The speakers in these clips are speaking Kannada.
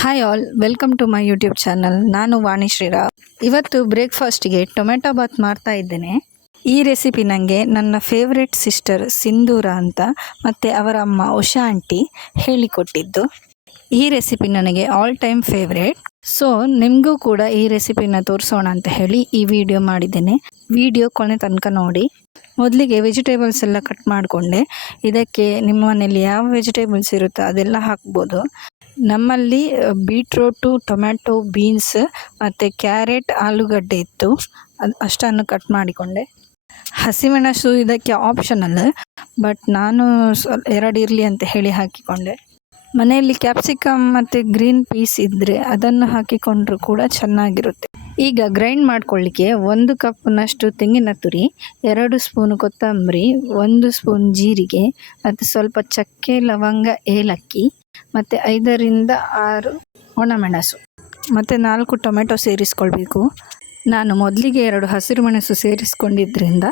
Hi all, welcome to my YouTube channel. ನಾನು ವಾಣಿ ಶ್ರೀರಾವ್. ಇವತ್ತು ಬ್ರೇಕ್ಫಾಸ್ಟ್ಗೆ ಟೊಮೆಟೊ ಬಾತ್ ಮಾಡ್ತಾ ಇದ್ದೇನೆ. ಈ ರೆಸಿಪಿ ನನಗೆ ನನ್ನ ಫೇವ್ರೆಟ್ ಸಿಸ್ಟರ್ ಸಿಂಧೂರ ಅಂತ ಮತ್ತು ಅವರ ಅಮ್ಮ ಉಷಾ ಆಂಟಿ ಹೇಳಿಕೊಟ್ಟಿದ್ದು. ಈ ರೆಸಿಪಿ ನನಗೆ ಆಲ್ ಟೈಮ್ ಫೇವ್ರೇಟ್. ಸೊ ನಿಮಗೂ ಕೂಡ ಈ ರೆಸಿಪಿನ ತೋರಿಸೋಣ ಅಂತ ಹೇಳಿ ಈ ವಿಡಿಯೋ ಮಾಡಿದ್ದೇನೆ. ವಿಡಿಯೋ ಕೊನೆ ತನಕ ನೋಡಿ. ಮೊದಲಿಗೆ ವೆಜಿಟೇಬಲ್ಸ್ ಎಲ್ಲ ಕಟ್ ಮಾಡಿಕೊಂಡೆ. ಇದಕ್ಕೆ ನಿಮ್ಮ ಮನೇಲಿ ಯಾವ ವೆಜಿಟೇಬಲ್ಸ್ ಇರುತ್ತೋ ಅದೆಲ್ಲ ಹಾಕ್ಬೋದು. ನಮ್ಮಲ್ಲಿ ಬೀಟ್ರೋಟು, ಟೊಮ್ಯಾಟೊ, ಬೀನ್ಸ್ ಮತ್ತು ಕ್ಯಾರೆಟ್, ಆಲೂಗಡ್ಡೆ ಇತ್ತು. ಅಷ್ಟನ್ನು ಕಟ್ ಮಾಡಿಕೊಂಡೆ. ಹಸಿಮೆಣಸು ಇದಕ್ಕೆ ಆಪ್ಷನಲ್, ಬಟ್ ನಾನು ಎರಡು ಇರಲಿ ಅಂತ ಹೇಳಿ ಹಾಕಿಕೊಂಡೆ. ಮನೆಯಲ್ಲಿ ಕ್ಯಾಪ್ಸಿಕಮ್ ಮತ್ತು ಗ್ರೀನ್ ಪೀಸ್ ಇದ್ದರೆ ಅದನ್ನು ಹಾಕಿಕೊಂಡ್ರೂ ಕೂಡ ಚೆನ್ನಾಗಿರುತ್ತೆ. ಈಗ ಗ್ರೈಂಡ್ ಮಾಡ್ಕೊಳ್ಳಿಕ್ಕೆ 1 ಕಪ್ನಷ್ಟು ತೆಂಗಿನ ತುರಿ, 2 ಸ್ಪೂನ್ ಕೊತ್ತಂಬರಿ, 1 ಸ್ಪೂನ್ ಜೀರಿಗೆ ಮತ್ತು ಸ್ವಲ್ಪ ಚಕ್ಕೆ, ಲವಂಗ, ಏಲಕ್ಕಿ ಮತ್ತು 5ರಿಂದ 6 ಒಣಮೆಣಸು ಮತ್ತು 4 ಟೊಮೆಟೊ ಸೇರಿಸ್ಕೊಳ್ಬೇಕು. ನಾನು ಮೊದಲಿಗೆ 2 ಹಸಿರು ಮೆಣಸು ಸೇರಿಸ್ಕೊಂಡಿದ್ದರಿಂದ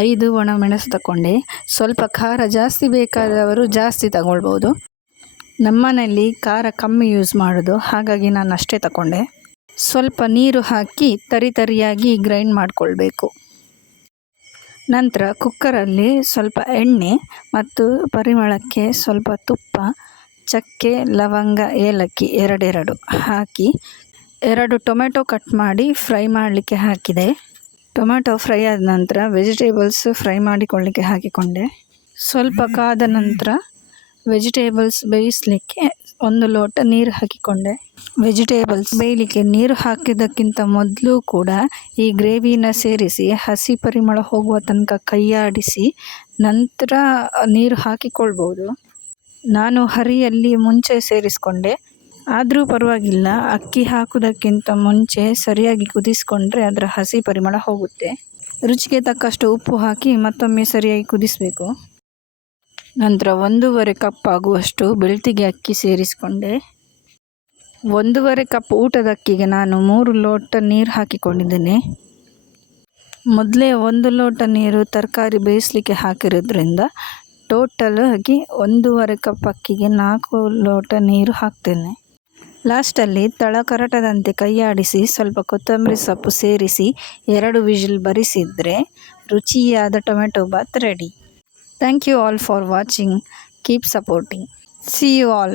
5 ಒಣಮೆಣಸು ತಗೊಂಡೆ. ಸ್ವಲ್ಪ ಖಾರ ಜಾಸ್ತಿ ಬೇಕಾದವರು ಜಾಸ್ತಿ ತಗೊಳ್ಬೋದು. ನಮ್ಮನೇಲಿ ಖಾರ ಕಮ್ಮಿ ಯೂಸ್ ಮಾಡೋದು, ಹಾಗಾಗಿ ನಾನು ಅಷ್ಟೇ ತಗೊಂಡೆ. ಸ್ವಲ್ಪ ನೀರು ಹಾಕಿ ತರಿಯಾಗಿ ಗ್ರೈಂಡ್ ಮಾಡಿಕೊಳ್ಬೇಕು. ನಂತರ ಕುಕ್ಕರಲ್ಲಿ ಸ್ವಲ್ಪ ಎಣ್ಣೆ ಮತ್ತು ಪರಿಮಳಕ್ಕೆ ಸ್ವಲ್ಪ ತುಪ್ಪ, ಚಕ್ಕೆ, ಲವಂಗ, ಏಲಕ್ಕಿ 2 ಹಾಕಿ 2 ಟೊಮೆಟೊ ಕಟ್ ಮಾಡಿ ಫ್ರೈ ಮಾಡಲಿಕ್ಕೆ ಹಾಕಿದೆ. ಟೊಮೆಟೊ ಫ್ರೈ ಆದ ನಂತರ ವೆಜಿಟೇಬಲ್ಸ್ ಫ್ರೈ ಮಾಡಿಕೊಳ್ಳಿಕ್ಕೆ ಹಾಕಿಕೊಂಡೆ. ಸ್ವಲ್ಪ ಕಾದ ನಂತರ ವೆಜಿಟೇಬಲ್ಸ್ ಬೇಯಿಸಲಿಕ್ಕೆ 1 ಲೋಟ ನೀರು ಹಾಕಿಕೊಂಡೆ. ವೆಜಿಟೇಬಲ್ಸ್ ಬೇಯಲಿಕ್ಕೆ ನೀರು ಹಾಕಿದ್ದಕ್ಕಿಂತ ಮೊದಲು ಕೂಡ ಈ ಗ್ರೇವಿನ ಸೇರಿಸಿ ಹಸಿ ಪರಿಮಳ ಹೋಗುವ ತನಕ ಕೈಯಾಡಿಸಿ ನಂತರ ನೀರು ಹಾಕಿಕೊಳ್ಬೋದು. ನಾನು ಹರಿಯಲ್ಲಿ ಮುಂಚೆ ಸೇರಿಸ್ಕೊಂಡೆ, ಆದರೂ ಪರವಾಗಿಲ್ಲ. ಅಕ್ಕಿ ಹಾಕೋದಕ್ಕಿಂತ ಮುಂಚೆ ಸರಿಯಾಗಿ ಕುದಿಸ್ಕೊಂಡ್ರೆ ಅದರ ಹಸಿ ಪರಿಮಳ ಹೋಗುತ್ತೆ. ರುಚಿಗೆ ತಕ್ಕಷ್ಟು ಉಪ್ಪು ಹಾಕಿ ಮತ್ತೊಮ್ಮೆ ಸರಿಯಾಗಿ ಕುದಿಸಬೇಕು. ನಂತರ 1.5 ಕಪ್ ಆಗುವಷ್ಟು ಬೆಳ್ತಿಗೆ ಅಕ್ಕಿ ಸೇರಿಸ್ಕೊಂಡೆ. 1.5 ಕಪ್ ಊಟದ ಅಕ್ಕಿಗೆ ನಾನು 3 ಲೋಟ ನೀರು ಹಾಕಿಕೊಂಡಿದ್ದೇನೆ. ಮೊದಲೇ 1 ಲೋಟ ನೀರು ತರಕಾರಿ ಬೇಯಿಸಲಿಕ್ಕೆ ಹಾಕಿರೋದ್ರಿಂದ ಟೋಟಲ್ ಆಗಿ 1.5 ಕಪ್ ಅಕ್ಕಿಗೆ 4 ಲೋಟ ನೀರು ಹಾಕ್ತೇನೆ. ಲಾಸ್ಟಲ್ಲಿ ತಳ ಕರಟದಂತೆ ಕೈಯಾಡಿಸಿ ಸ್ವಲ್ಪ ಕೊತ್ತಂಬರಿ ಸೊಪ್ಪು ಸೇರಿಸಿ 2 ವಿಜಿಲ್ ಬರಿಸಿದರೆ ರುಚಿಯಾದ tomato bath ready. Thank you all for watching. Keep supporting. See you all.